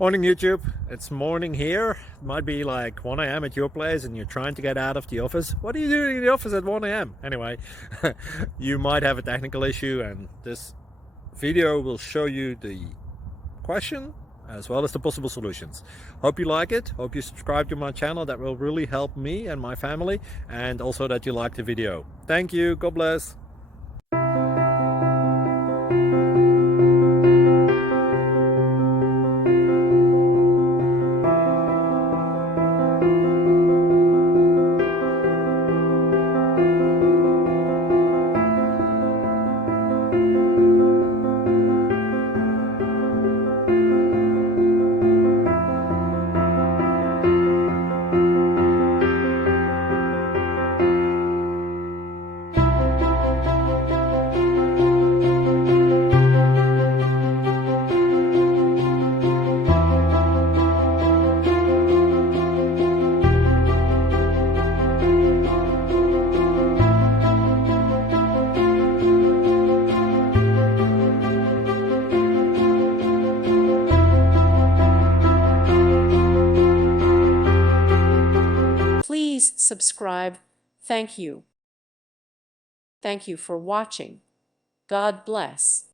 Morning YouTube, it's morning here. It might be like 1 a.m. at your place and you're trying to get out of the office. What are you doing in the office at 1 a.m.? Anyway, you might have a technical issue and this video will show you the question as well as the possible solutions. Hope you like it, hope you subscribe to my channel. That will really help me and my family, and also that you like the video. Thank you, God bless. Please subscribe. Thank you. Thank you for watching. God bless.